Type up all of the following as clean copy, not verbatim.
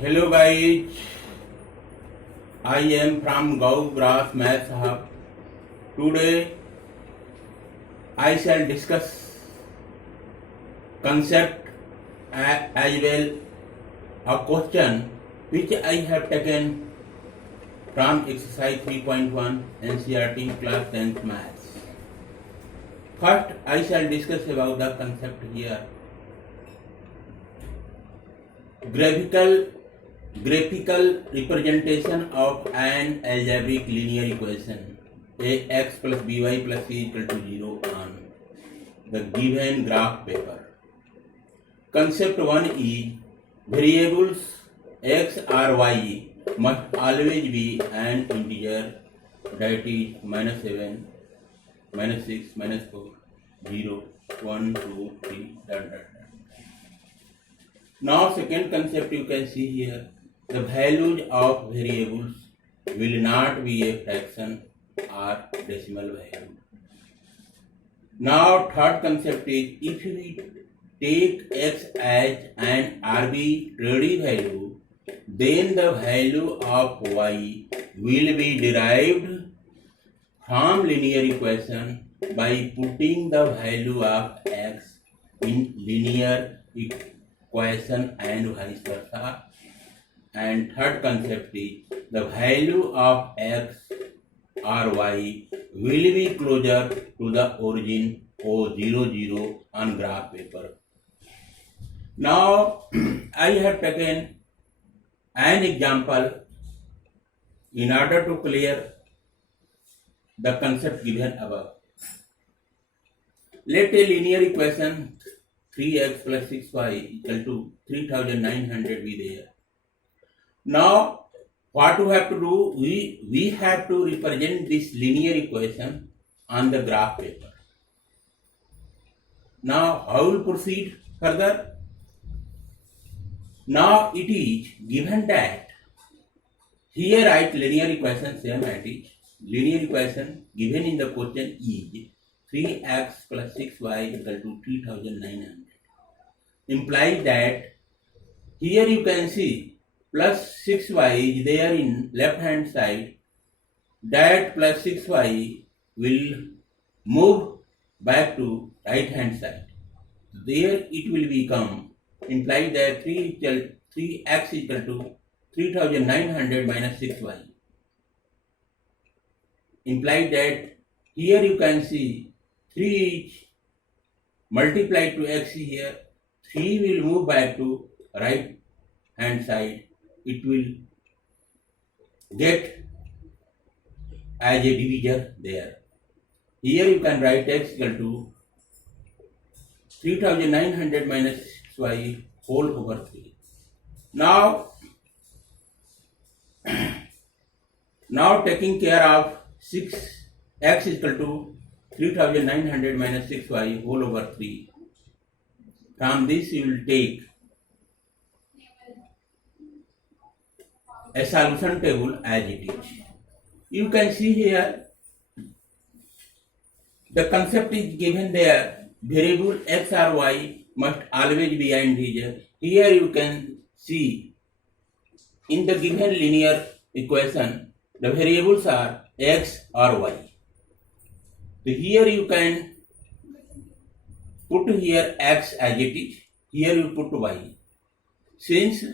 Hello guys, I am from Gau Grass Math Hub. Today I shall discuss concept as well a question which I have taken from exercise 3.1 NCERT class 10th maths. First I shall discuss about the concept here. Graphical representation of an algebraic linear equation ax plus by plus c equal to 0 on the given graph paper. Concept 1 is variables x or y must always be an integer, that is -7, -6, -4, 0, 1, 2, 3, dot. Now second concept you can see here, the values of variables will not be a fraction or decimal value. Now third concept is, if we take x as an arbitrary value, then the value of y will be derived from linear equation by putting the value of x in linear equation and vice versa. And third concept is, the value of x or y will be closer to the origin O00 on graph paper. Now I have taken an example in order to clear the concept given above. Let a linear equation 3x plus 6y equal to 3900 be there. Now what we have to do, we have to represent this linear equation on the graph paper. Now how will proceed further? Now it is given that here write linear equation same as it. Linear equation given in the question is 3x plus 6y equal to 3900. Implies that here you can see plus 6y is there in left hand side. That plus 6y will move back to right hand side. There it will become, implies that 3x equal to 3900 minus 6y. Implies that here you can see 3 is multiplied to x here. 3 will move back to right hand side. It will get as a divisor there. Here you can write x equal to 3900 minus 6y whole over 3. Now taking care of 6x is equal to 3900 minus 6y whole over 3. From this you will take a solution table as it is. You can see here the concept is given there, variable x or y must always be an integer. Here you can see in the given linear equation the variables are x or y. So here you can put here x as it is, here you put y. Since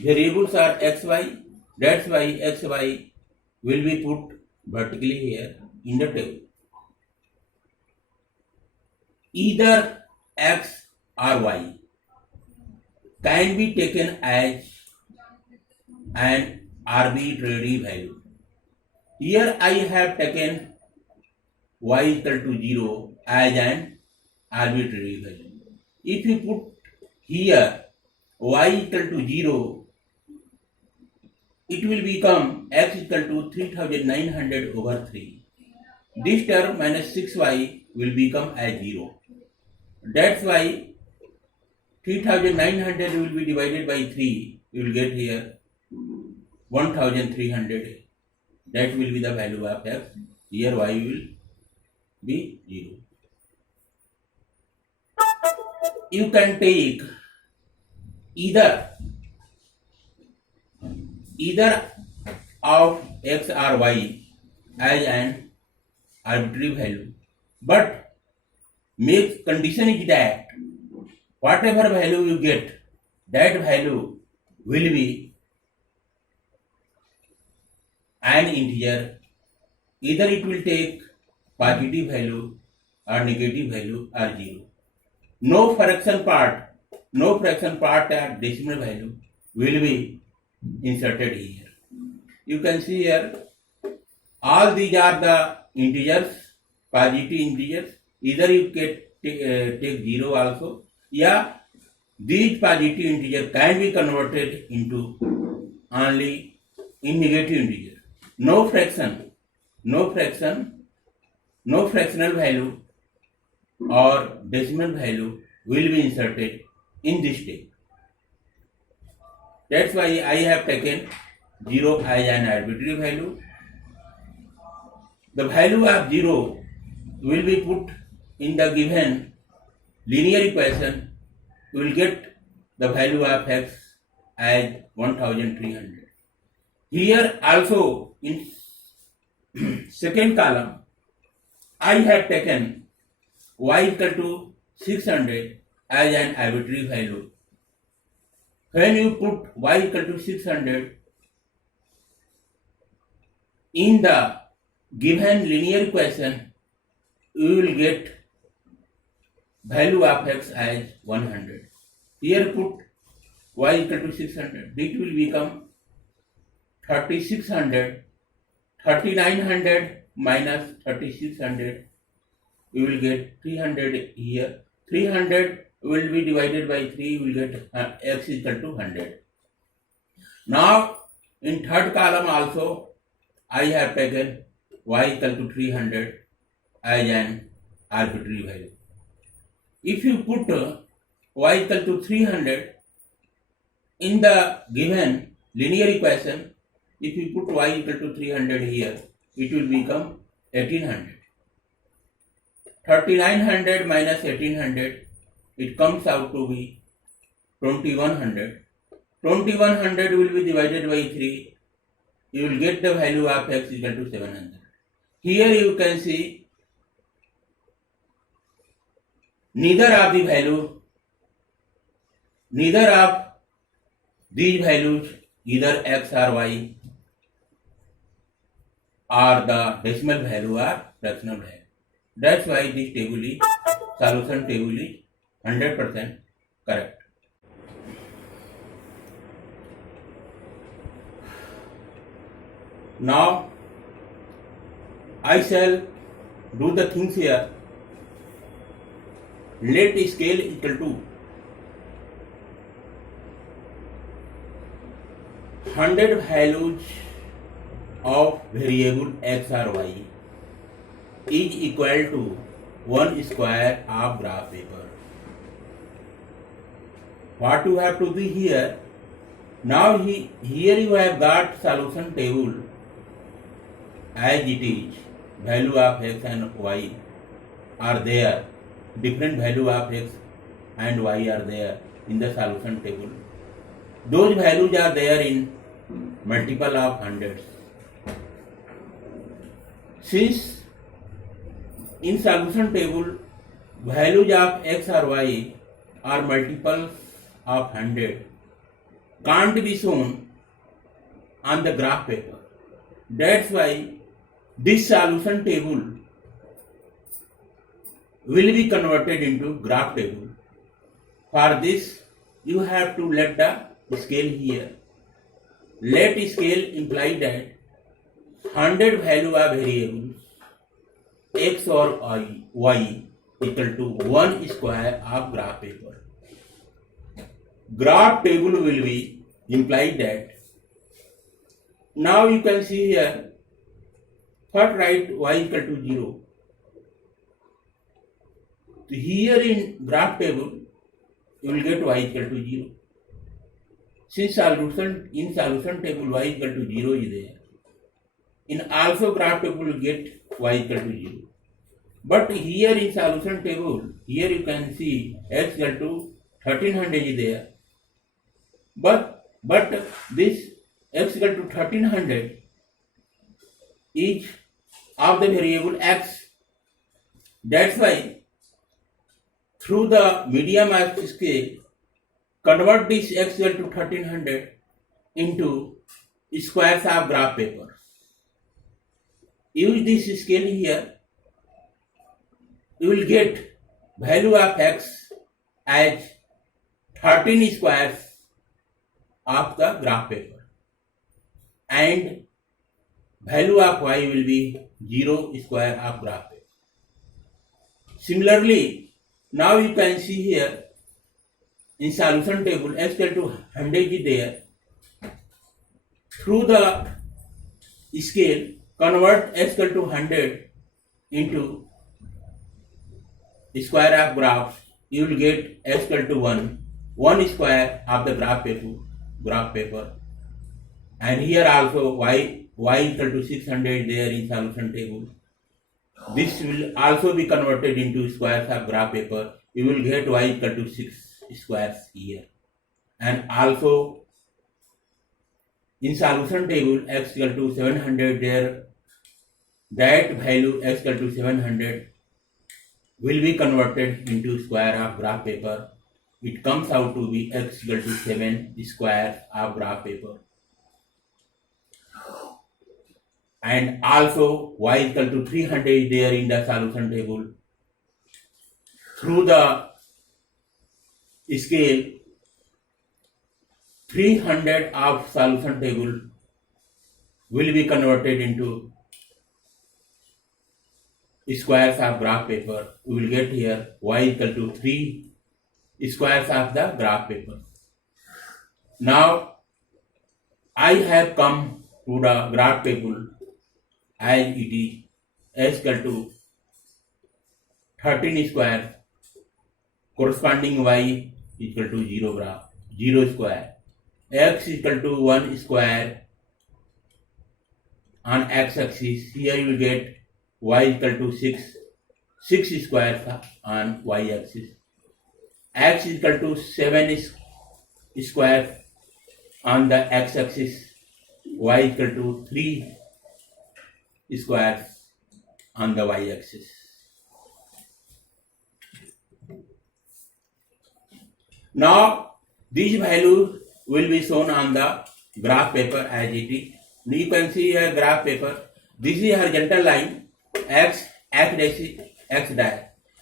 variables are xy, that's why xy will be put vertically here in the table. Either x or y can be taken as an arbitrary value. Here I have taken y equal to 0 as an arbitrary value. If you put here y equal to 0, it will become x equal to 3900 over 3. This term minus 6y will become as 0. That's why 3900 will be divided by 3. You will get here 1300. That will be the value of x. Here y will be 0. You can take either either of x or y as an arbitrary value, but make condition is that whatever value you get, that value will be an integer. Either it will take positive value or negative value or zero. No fraction part or decimal value will be inserted here. You can see here, all these are the integers, positive integers. Either you take zero also, yeah, these positive integers can be converted into only in negative integer. No fractional value or decimal value will be inserted in this table. That's why I have taken 0 as an arbitrary value. The value of 0 will be put in the given linear equation. We will get the value of x as 1300. Here also in second column, I have taken y equal to 600 as an arbitrary value. When you put y equal to 600 in the given linear equation, you will get value of x as 100. Here put y equal to 600. It will become 3600. 3900 minus 3600. We will get 300 here. 300 will be divided by 3. We will get x is equal to 100. Now in third column also I have taken y equal to 300 as an arbitrary value. If you put y equal to 300 in the given linear equation, if you put y equal to 300 here, it will become 1800. 3900 minus 1800, it comes out to be 2100. 2100 will be divided by 3. You will get the value of x equal to 700. Here you can see neither of these values, either x or y, are the decimal value or fractional value. That's why this table is, solution table is 100% correct. Now I shall do the things here. Let scale equal to 100 values of variable x or y is equal to 1 square of graph paper. What you have to do here? Now here you have got solution table as it is. Value of x and y are there. Different value of x and y are there in the solution table. Those values are there in multiple of hundreds. Since in solution table values of x or y are multiples of 100, can't be shown on the graph paper. That's why this solution table will be converted into graph table. For this, you have to let the scale here. Let scale imply that 100 value of variables x or y equal to 1 square of graph paper. Graph table will be implied that. Now you can see here, first write y equal to 0. So here in graph table, you will get y equal to 0. Since in solution table y equal to 0 is there, in also graph table you get y equal to 0. But here in solution table, here you can see x equal to 1300 is there. But this x equal to 1300 is of the variable x. That's why through the medium of scale, convert this x equal to 1300 into squares of graph paper. Use this scale here. You will get value of x as 13 squares of the graph paper, and value of y will be 0 square of graph paper. Similarly, now you can see here in solution table x equal to 100 is there. Through the scale, convert x equal to 100 into square of graph. You will get x equal to 1 square of the graph paper. And here also y equal to 600 there in solution table. This will also be converted into squares of graph paper. You will get y equal to 6 squares here. And also in solution table x equal to 700 there, that value x equal to 700 will be converted into square of graph paper. It comes out to be x equal to 7 squares of graph paper. And also y equal to 300 there in the solution table. Through the scale, 300 of solution table will be converted into squares of graph paper. We will get here y equal to 3 squares of the graph paper. Now I have come to the graph table as it is s equal to 13 square, corresponding y equal to 0 square, x equal to 1 square on x-axis. Here you will get y equal to 6 squares on y-axis, x equal to 7 squares on the x-axis, y equal to 3 squares on the y-axis. Now these values will be shown on the graph paper as it is. You can see here graph paper. This is horizontal line, x dash,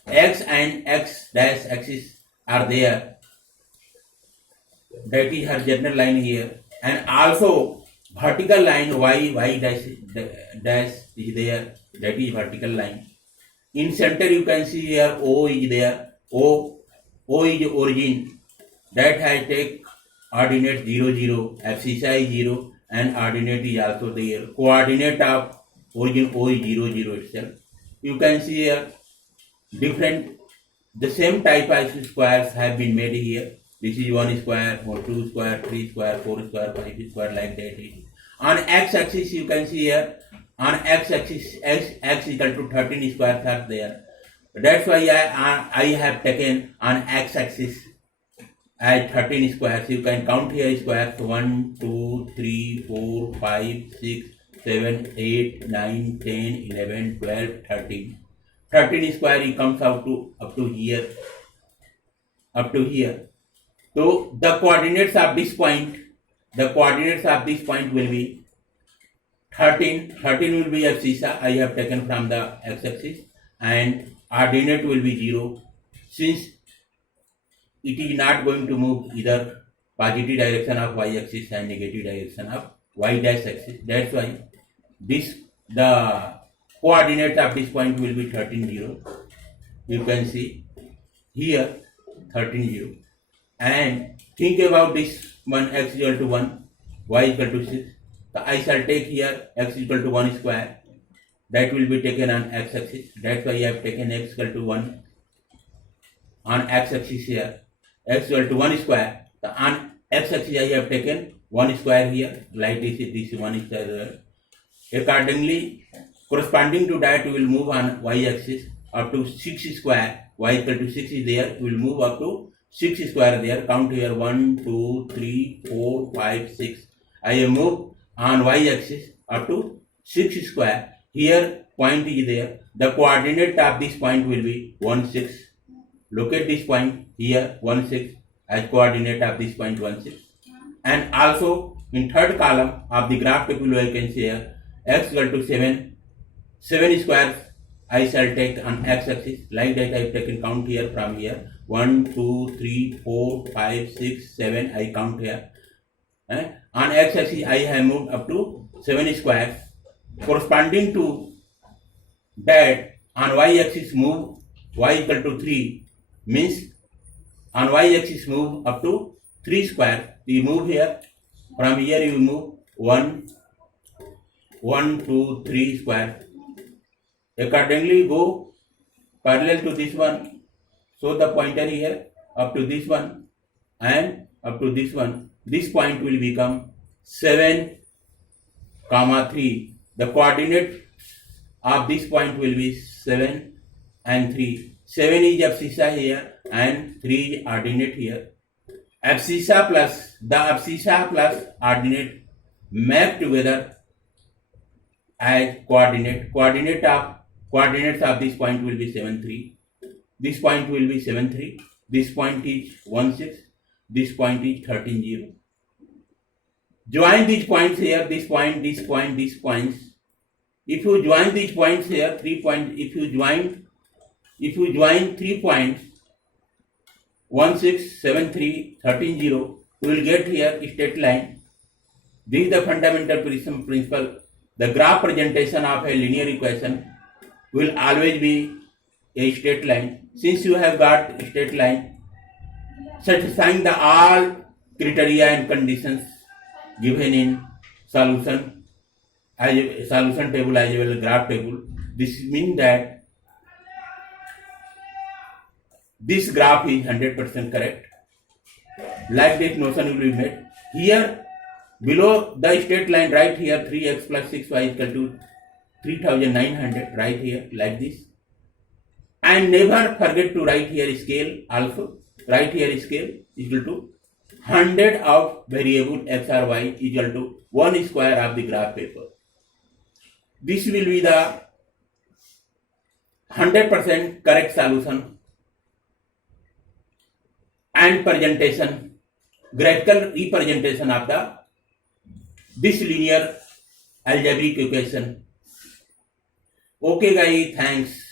x and x dash axis are there. That is horizontal line here, and also vertical line y dash is there. That is vertical line. In center you can see here O is there. O is origin. That has take ordinate 0 0, abscissa is 0, and ordinate is also there. Coordinate of origin O is 0 0 itself. You can see here the same type of squares have been made here. This is 1 square, 2 square, 3 square, 4 square, 5 square, like that. On x-axis you can see here, on x-axis x equal to 13 squares are there. That's why I have taken on x-axis as 13 squares. You can count here squares 1, 2, 3, 4, 5, 6, 7, 8, 9, 10, 11, 12, 13. 13 square it comes out to up to here. So the coordinates of this point will be 13. 13 will be abscissa. I have taken from the x-axis, and ordinate will be 0. Since it is not going to move either positive direction of y-axis and negative direction of y-axis. That's why the coordinate of this point will be 13 0. You can see here 13 0. And think about this one, x equal to 1, y equal to 6. So I shall take here x equal to 1 square. That will be taken on x-axis. That's why I have taken x equal to 1 on x-axis here. X equal to 1 square. So on x-axis I have taken 1 square here. Like this 1 square. Accordingly, corresponding to that, we will move on y-axis up to 6 square. Y equal to 6 is there. We will move up to 6 square there. Count here 1, 2, 3, 4, 5, 6. I have moved on y-axis up to 6 square. Here point is there. The coordinate of this point will be 1 6. Locate this point here 1 6 as coordinate of this point 1 6. And also in third column of the graph table you can see here x equal to 7. 7 squares I shall take on x-axis. Like that I have taken count here from here. 1, 2, 3, 4, 5, 6, 7 I count here. On x-axis I have moved up to 7 squares. Corresponding to that on y-axis move y equal to 3 means on y-axis move up to 3 square. You move here. From here you move 1, 2, 3 square. Accordingly go parallel to this one. So the pointer here up to this one and up to this one. This point will become 7, 3. The coordinate of this point will be 7 and 3. 7 is abscissa here and 3 is ordinate here. Abscissa plus the abscissa plus ordinate map together as coordinate. Coordinates of this point will be 7 3. This point will be 7 3. This point is 1 6. This point is 13 0. Join these points here. This point, this point, these points. If you join these points here, 3 points. If you join 3 points, 1 6, 7 3, 13 0, you will get here a straight line. This is the fundamental principle. The graph presentation of a linear equation will always be a straight line. Since you have got a straight line, satisfying the all criteria and conditions given in solution table as well as graph table, this means that this graph is 100% correct. Like this notion will be made. Here below the straight line, right here 3x plus 6y equal to 3900, right here like this. And never forget to write here scale also. Write here scale equal to 100 of variable x or y equal to 1 square of the graph paper. This will be the 100% correct solution and presentation, graphical representation of this linear algebraic equation. Okay guys, thanks.